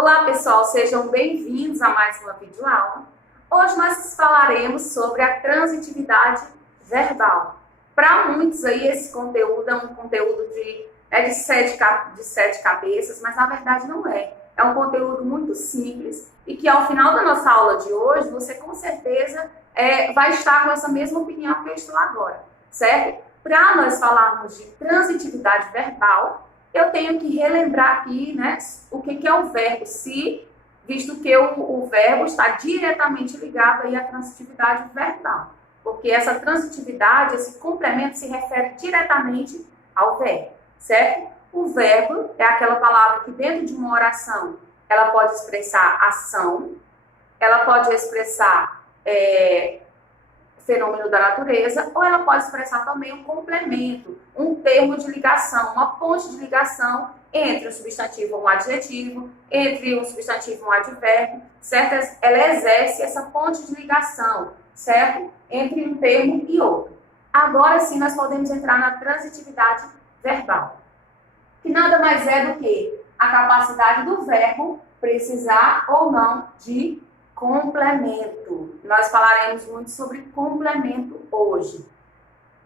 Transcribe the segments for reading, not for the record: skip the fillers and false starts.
Olá pessoal, sejam bem-vindos a mais uma videoaula. Hoje nós falaremos sobre a transitividade verbal. Para muitos aí esse conteúdo é um conteúdo de sete cabeças, mas na verdade não é. É um conteúdo muito simples e que ao final da nossa aula de hoje você com certeza vai estar com essa mesma opinião que eu estou agora, certo? Para nós falarmos de transitividade verbal, eu tenho que relembrar aqui, né, o que é o verbo se, visto que o verbo está diretamente ligado aí à transitividade verbal. Porque essa transitividade, esse complemento se refere diretamente ao verbo, certo? O verbo é aquela palavra que dentro de uma oração, ela pode expressar ação, ela pode expressar fenômeno da natureza, ou ela pode expressar também um complemento, um termo de ligação, uma ponte de ligação entre um substantivo e um adjetivo, entre um substantivo e um advérbio, certo? Ela exerce essa ponte de ligação, certo? Entre um termo e outro. Agora sim nós podemos entrar na transitividade verbal, que nada mais é do que a capacidade do verbo precisar ou não de complemento. Nós falaremos muito sobre complemento hoje.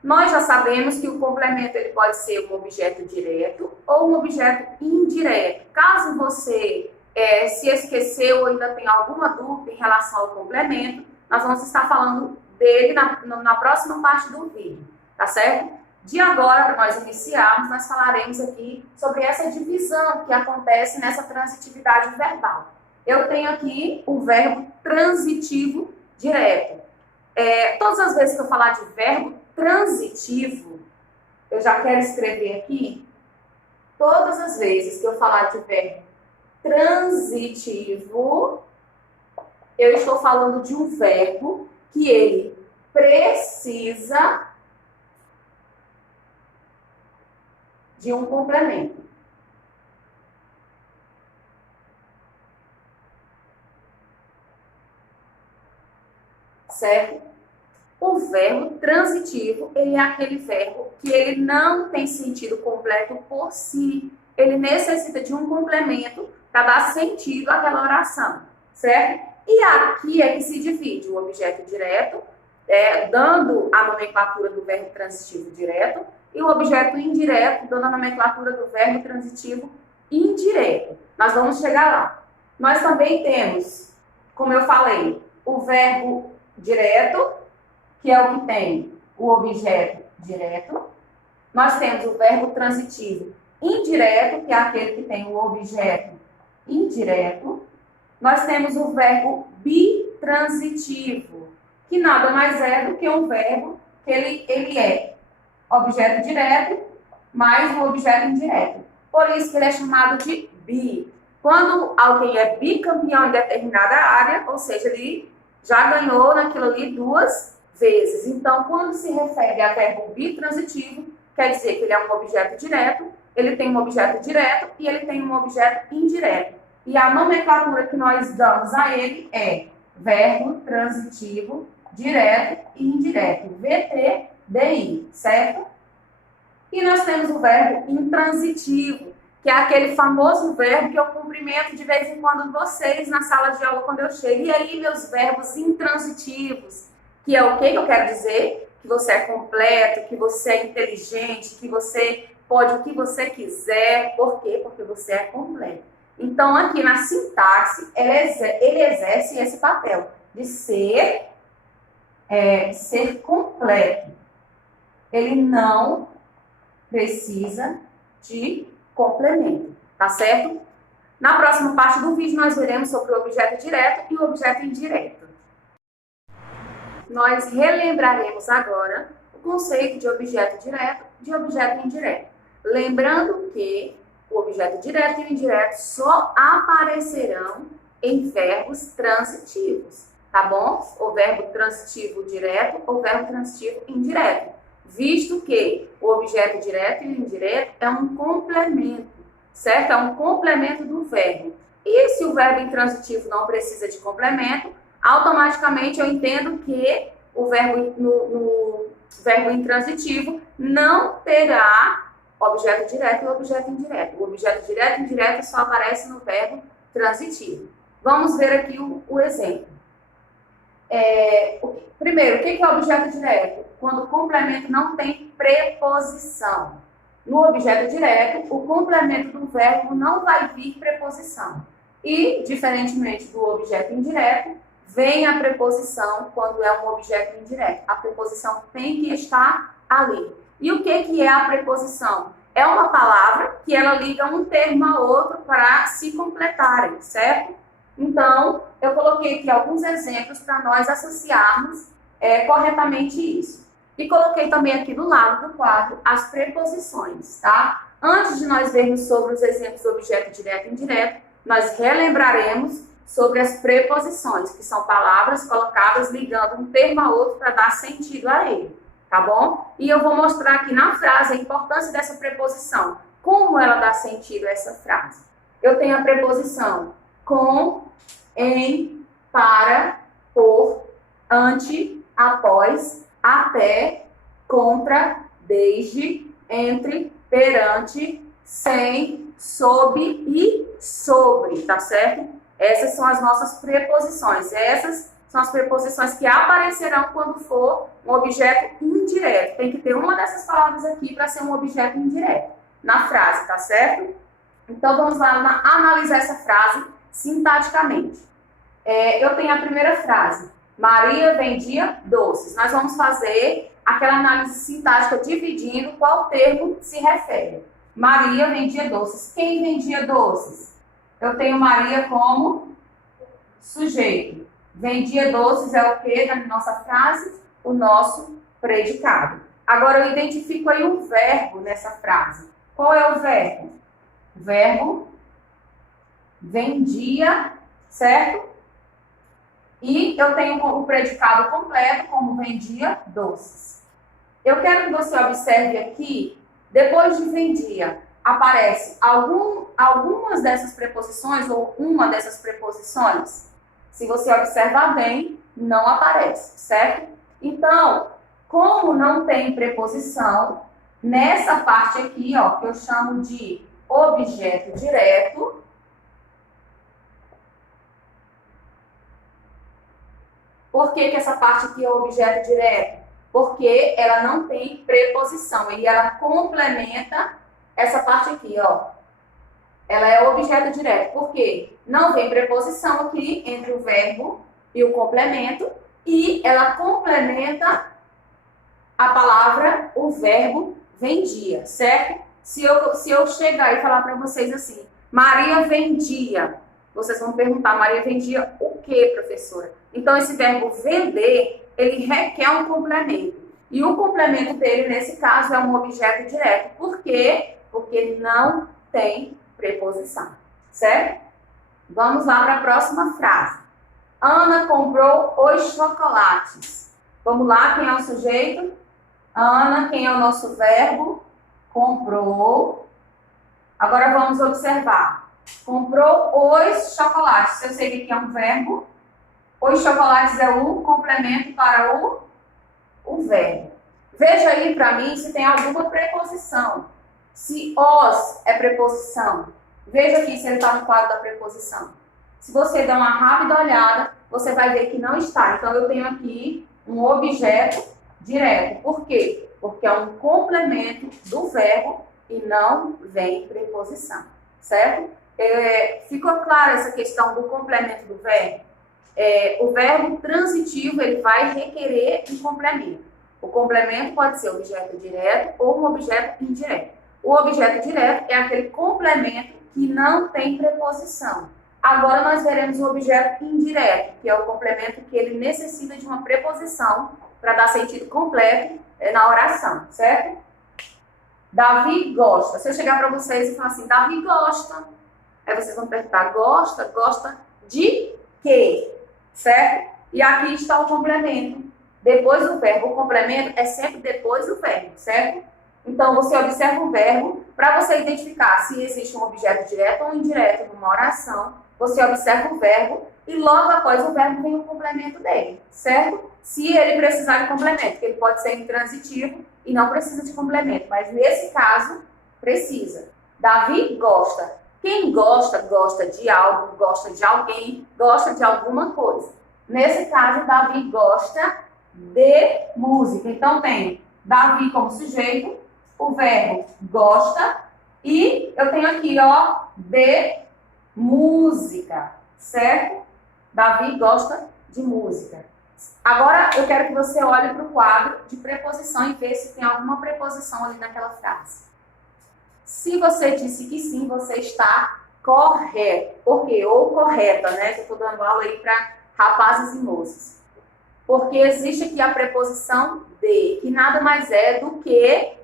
Nós já sabemos que o complemento ele pode ser um objeto direto ou um objeto indireto. Caso você se esqueceu ou ainda tem alguma dúvida em relação ao complemento, nós vamos estar falando dele na próxima parte do vídeo, tá certo? De agora, para nós iniciarmos, nós falaremos aqui sobre essa divisão que acontece nessa transitividade verbal. Eu tenho aqui o verbo transitivo direto. Todas as vezes que eu falar de verbo transitivo, eu já quero escrever aqui, todas as vezes que eu falar de verbo transitivo, eu estou falando de um verbo que ele precisa de um complemento. Certo? O verbo transitivo, ele é aquele verbo que ele não tem sentido completo por si. Ele necessita de um complemento para dar sentido àquela oração, certo? E aqui é que se divide o objeto direto, dando a nomenclatura do verbo transitivo direto, e o objeto indireto, dando a nomenclatura do verbo transitivo indireto. Nós vamos chegar lá. Nós também temos, como eu falei, o verbo direto, que é o que tem o objeto direto. Nós temos o verbo transitivo indireto, que é aquele que tem o objeto indireto. Nós temos o verbo bitransitivo, que nada mais é do que um verbo que ele é objeto direto mais um objeto indireto. Por isso que ele é chamado de bi. Quando alguém é bicampeão em determinada área, ou seja, ele já ganhou naquilo ali 2 vezes. Então, quando se refere a verbo bitransitivo, quer dizer que ele é um objeto direto, ele tem um objeto direto e ele tem um objeto indireto. E a nomenclatura que nós damos a ele é verbo transitivo direto e indireto, VTDI, certo? E nós temos o verbo intransitivo, que é aquele famoso verbo que eu cumprimento de vez em quando vocês na sala de aula quando eu chego. E aí, meus verbos intransitivos, que é o que eu quero dizer? Que você é completo, que você é inteligente, que você pode o que você quiser. Por quê? Porque você é completo. Então, aqui na sintaxe, ele exerce esse papel de ser completo. Ele não precisa de complemento, tá certo? Na próxima parte do vídeo, nós veremos sobre o objeto direto e o objeto indireto. Nós relembraremos agora o conceito de objeto direto e de objeto indireto. Lembrando que o objeto direto e o indireto só aparecerão em verbos transitivos, tá bom? O verbo transitivo direto ou verbo transitivo indireto. Visto que o objeto direto e o indireto é um complemento, certo? É um complemento do verbo. E se o verbo intransitivo não precisa de complemento, automaticamente eu entendo que o verbo no verbo intransitivo não terá objeto direto e objeto indireto. O objeto direto e indireto só aparece no verbo transitivo. Vamos ver aqui o exemplo. Primeiro, o que é objeto direto? Quando o complemento não tem preposição. No objeto direto, o complemento do verbo não vai vir preposição. E, diferentemente do objeto indireto, vem a preposição quando é um objeto indireto. A preposição tem que estar ali. E o que é a preposição? É uma palavra que ela liga um termo a outro para se completarem, certo? Então, eu coloquei aqui alguns exemplos para nós associarmos corretamente isso. E coloquei também aqui do lado do quadro as preposições, tá? Antes de nós vermos sobre os exemplos do objeto direto e indireto, nós relembraremos sobre as preposições, que são palavras colocadas ligando um termo a outro para dar sentido a ele, tá bom? E eu vou mostrar aqui na frase a importância dessa preposição, como ela dá sentido a essa frase. Eu tenho a preposição com, em, para, por, ante, após, até, contra, desde, entre, perante, sem, sob e sobre, tá certo? Essas são as nossas preposições. Essas são as preposições que aparecerão quando for um objeto indireto. Tem que ter uma dessas palavras aqui para ser um objeto indireto na frase, tá certo? Então, vamos lá analisar essa frase sintaticamente. Eu tenho a primeira frase. Maria vendia doces. Nós vamos fazer aquela análise sintática dividindo qual termo se refere. Maria vendia doces. Quem vendia doces? Eu tenho Maria como sujeito. Vendia doces é o que na nossa frase? O nosso predicado. Agora eu identifico aí um verbo nessa frase. Qual é o verbo? O verbo vendia, certo? E eu tenho o predicado completo como vendia doces. Eu quero que você observe aqui, depois de vendia, aparece algumas dessas preposições ou uma dessas preposições? Se você observar bem, não aparece, certo? Então, como não tem preposição, nessa parte aqui, ó, que eu chamo de objeto direto, por que essa parte aqui é objeto direto? Porque ela não tem preposição e ela complementa essa parte aqui, ó. Ela é objeto direto. Por quê? Não vem preposição aqui entre o verbo e o complemento e ela complementa a palavra, o verbo vendia, certo? Se eu chegar e falar para vocês assim, Maria vendia, vocês vão perguntar, Maria vendia o quê, professora? Então, esse verbo vender, ele requer um complemento. E o complemento dele, nesse caso, é um objeto direto. Por quê? Porque não tem preposição, certo? Vamos lá para a próxima frase. Ana comprou os chocolates. Vamos lá, quem é o sujeito? Ana, quem é o nosso verbo? Comprou. Agora vamos observar. Comprou os chocolates. Eu sei que aqui é um verbo. Os chocolates é o complemento para o verbo. Veja aí para mim se tem alguma preposição. Se os é preposição. Veja aqui se ele está no quadro da preposição. Se você der uma rápida olhada, você vai ver que não está. Então, eu tenho aqui um objeto direto. Por quê? Porque é um complemento do verbo e não vem preposição. Certo? Ficou clara essa questão do complemento do verbo? O verbo transitivo, ele vai requerer um complemento. O complemento pode ser objeto direto ou um objeto indireto. O objeto direto é aquele complemento que não tem preposição. Agora nós veremos o objeto indireto, que é o complemento que ele necessita de uma preposição para dar sentido completo na oração, certo? Davi gosta. Se eu chegar para vocês e falar assim, Davi gosta, aí vocês vão perguntar, gosta? Gosta de quê? Certo? E aqui está o complemento. Depois do verbo. O complemento é sempre depois do verbo, certo? Então, você observa o verbo para você identificar se existe um objeto direto ou indireto numa oração. Você observa o verbo e logo após o verbo vem o complemento dele, certo? Se ele precisar de complemento, porque ele pode ser intransitivo e não precisa de complemento, mas nesse caso, precisa. Davi gosta. Quem gosta, gosta de algo, gosta de alguém, gosta de alguma coisa. Nesse caso, Davi gosta de música. Então, tem Davi como sujeito, o verbo gosta, e eu tenho aqui, ó, de música, certo? Davi gosta de música. Agora, eu quero que você olhe para o quadro de preposição e veja se tem alguma preposição ali naquela frase. Se você disse que sim, você está correto. Por quê? Ou correta, né? Eu estou dando aula aí para rapazes e moças. Porque existe aqui a preposição de, que nada mais é do que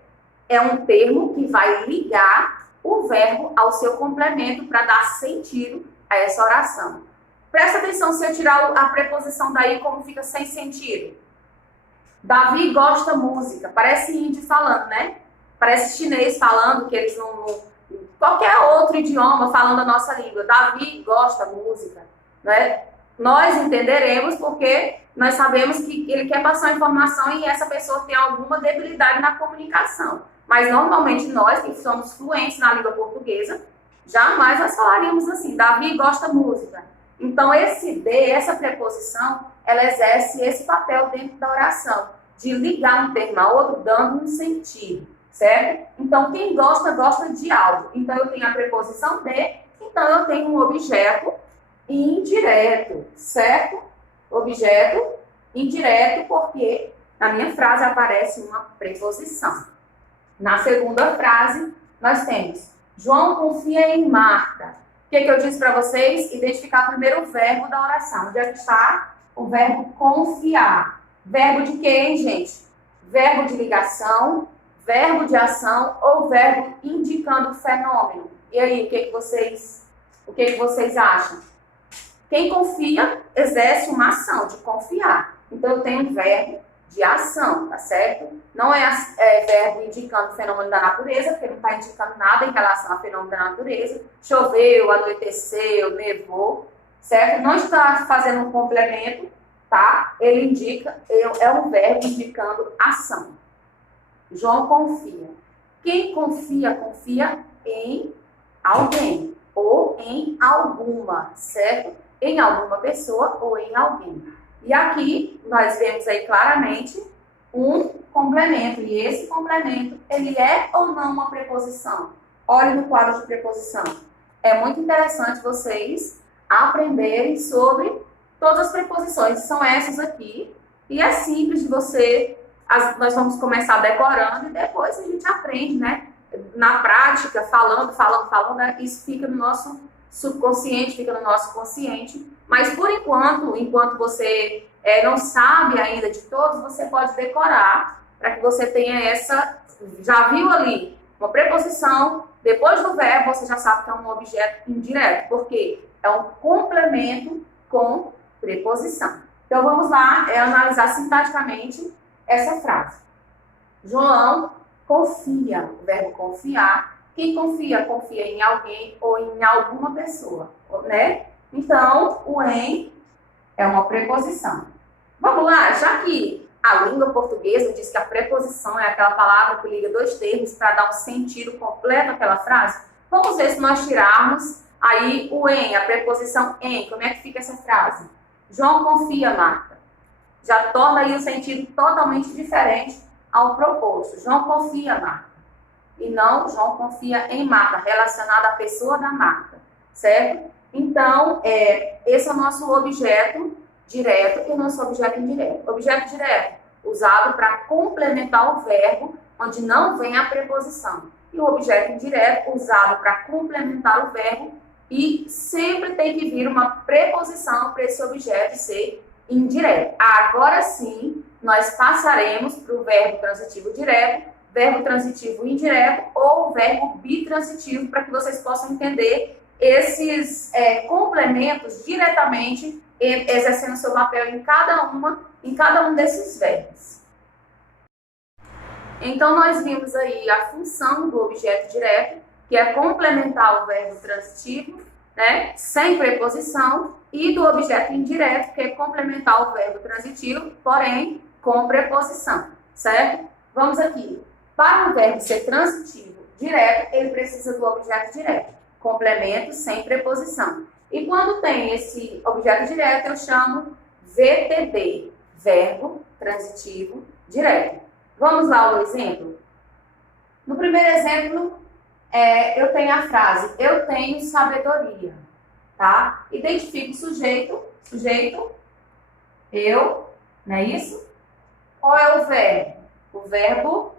um termo que vai ligar o verbo ao seu complemento para dar sentido a essa oração. Presta atenção se eu tirar a preposição daí, como fica sem sentido. Davi gosta música. Parece índio falando, né? Parece chinês falando, que eles não... Qualquer outro idioma falando a nossa língua. Davi gosta música, né? Nós entenderemos porque nós sabemos que ele quer passar informação e essa pessoa tem alguma debilidade na comunicação. Mas normalmente nós, que somos fluentes na língua portuguesa, jamais nós falaríamos assim, Davi gosta música. Então esse de, essa preposição, ela exerce esse papel dentro da oração, de ligar um termo a outro, dando um sentido, certo? Então quem gosta, gosta de algo. Então eu tenho a preposição de, então eu tenho um objeto indireto, certo? Objeto indireto porque na minha frase aparece uma preposição. Na segunda frase, nós temos João confia em Marta. O que eu disse para vocês? Identificar primeiro o verbo da oração. Onde é que está? O verbo confiar. Verbo de quê, hein, gente? Verbo de ligação, verbo de ação ou verbo indicando o fenômeno. E aí, o que vocês acham? Quem confia exerce uma ação de confiar. Então, eu tenho um verbo de ação, tá certo? Não é verbo indicando o fenômeno da natureza, porque não está indicando nada em relação ao fenômeno da natureza. Choveu, anoiteceu, nevou, certo? Não está fazendo um complemento, tá? Ele indica, é um verbo indicando ação. João confia. Quem confia, confia em alguém ou em alguma, certo? Em alguma pessoa ou em alguém. E aqui nós vemos aí claramente um complemento. E esse complemento, ele é ou não uma preposição? Olhe no quadro de preposição. É muito interessante vocês aprenderem sobre todas as preposições. São essas aqui. E é simples de você... Nós vamos começar decorando e depois a gente aprende, né? Na prática, falando, né? Isso fica no nosso subconsciente, fica no nosso consciente. Mas por enquanto você não sabe ainda de todos, você pode decorar para que você tenha essa... Já viu ali uma preposição, depois do verbo você já sabe que é um objeto indireto, porque é um complemento com preposição. Então vamos lá analisar sintaticamente essa frase. João confia, o verbo confiar. Quem confia, confia em alguém ou em alguma pessoa, né? Então, o em é uma preposição. Vamos lá, já que a língua portuguesa diz que a preposição é aquela palavra que liga dois termos para dar um sentido completo àquela frase, vamos ver se nós tirarmos aí o em, a preposição em, como é que fica essa frase? João confia, Marta. Já torna aí o sentido totalmente diferente ao proposto. João confia, Marta. E não João confia em Marta, relacionado à pessoa da Marta, certo? Então, esse é o nosso objeto direto e o nosso objeto indireto. Objeto direto, usado para complementar o verbo, onde não vem a preposição. E o objeto indireto, usado para complementar o verbo, e sempre tem que vir uma preposição para esse objeto ser indireto. Agora sim, nós passaremos para o verbo transitivo direto, verbo transitivo indireto ou verbo bitransitivo, para que vocês possam entender esses complementos diretamente, exercendo seu papel em cada um desses verbos. Então, nós vimos aí a função do objeto direto, que é complementar o verbo transitivo, né, sem preposição, e do objeto indireto, que é complementar o verbo transitivo, porém com preposição, certo? Vamos aqui. Para um verbo ser transitivo direto, ele precisa do objeto direto. complemento sem preposição. E quando tem esse objeto direto, eu chamo VTD, verbo transitivo direto. Vamos lá ao exemplo? No primeiro exemplo, eu tenho a frase, eu tenho sabedoria, tá? Identifico o sujeito, eu, não é isso? Qual é o verbo? O verbo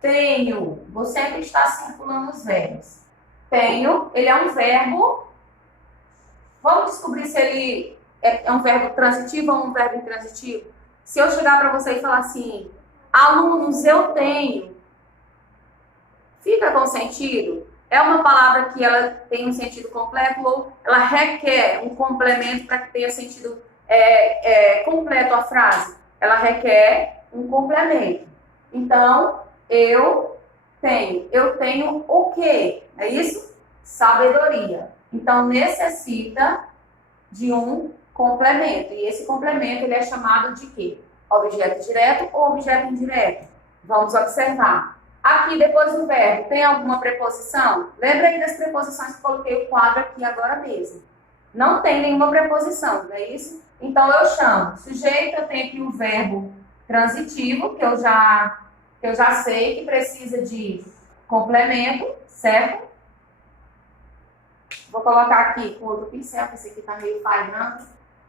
tenho. Vou sempre estar circulando os verbos. Tenho, ele é um verbo. Vamos descobrir se ele é um verbo transitivo ou um verbo intransitivo? Se eu chegar para você e falar assim, alunos, eu tenho, fica com sentido? É uma palavra que ela tem um sentido completo ou ela requer um complemento para que tenha sentido completo a frase? Ela requer um complemento. Então, eu tenho o quê? É isso? Sabedoria. Então, necessita de um complemento. E esse complemento ele é chamado de quê? Objeto direto ou objeto indireto? Vamos observar. Aqui, depois do verbo, tem alguma preposição? Lembra aí das preposições que eu coloquei o quadro aqui agora mesmo. Não tem nenhuma preposição, não é isso? Então, eu chamo sujeito, eu tenho aqui o verbo transitivo, que eu já sei que precisa de complemento, certo? Vou colocar aqui com outro pincel, porque esse aqui está meio falhando.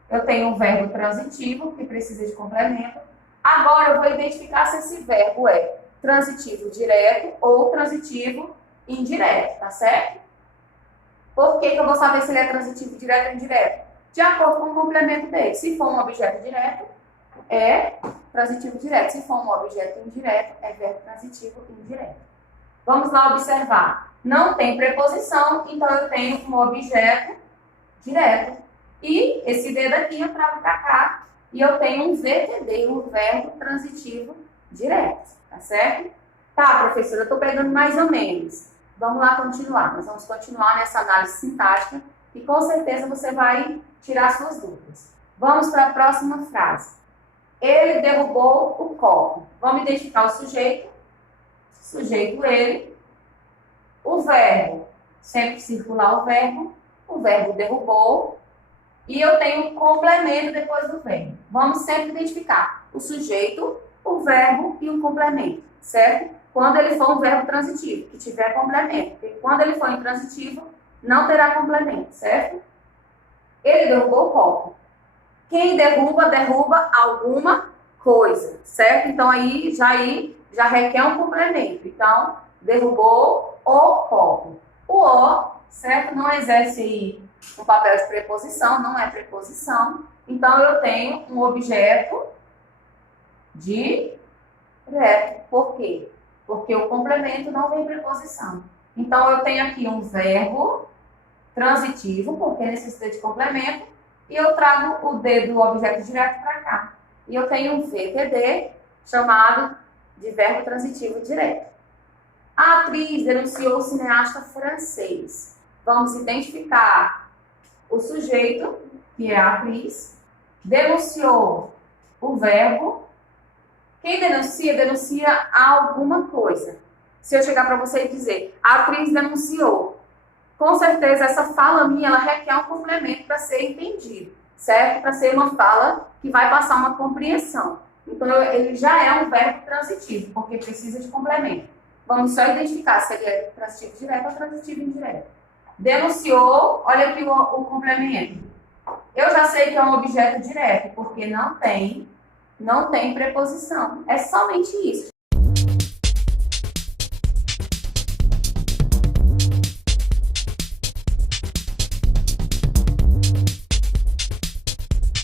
Eu tenho um verbo transitivo, que precisa de complemento. Agora, eu vou identificar se esse verbo é transitivo direto ou transitivo indireto, tá certo? Por que eu vou saber se ele é transitivo direto ou indireto? De acordo com o complemento dele. Se for um objeto direto, é transitivo direto. Se for um objeto indireto, é verbo transitivo indireto. Vamos lá observar. Não tem preposição, então eu tenho um objeto direto. E esse D daqui eu trago para cá e eu tenho um VTD, um verbo transitivo direto. Tá certo? Tá, professora, eu estou pegando mais ou menos. Vamos lá continuar. Nós vamos continuar nessa análise sintática e com certeza você vai tirar suas dúvidas. Vamos para a próxima frase. Ele derrubou o copo. Vamos identificar o sujeito. Sujeito ele. O verbo. Sempre circular o verbo derrubou. E eu tenho um complemento depois do verbo. Vamos sempre identificar o sujeito, o verbo e o complemento, certo? Quando ele for um verbo transitivo, que tiver complemento. Porque quando ele for intransitivo, não terá complemento, certo? Ele derrubou o copo. Quem derruba, derruba alguma coisa, certo? Então, aí já requer um complemento. Então, derrubou o copo. O, certo? Não exerce aí um papel de preposição, não é preposição. Então, eu tenho um objeto direto. Por quê? Porque o complemento não vem preposição. Então, eu tenho aqui um verbo transitivo, porque necessita de complemento, e eu trago o D do objeto direto para cá. E eu tenho um VTD, chamado de verbo transitivo direto. A atriz denunciou o cineasta francês. Vamos identificar o sujeito, que é a atriz, denunciou o verbo. Quem denuncia, denuncia alguma coisa. Se eu chegar para você e dizer, a atriz denunciou, com certeza essa fala minha, ela requer um complemento para ser entendido, certo? Para ser uma fala que vai passar uma compreensão. Então, ele já é um verbo transitivo, porque precisa de complemento. Vamos só identificar se ele é transitivo direto ou transitivo indireto. Denunciou, olha aqui o complemento. Eu já sei que é um objeto direto, porque não tem preposição. É somente isso.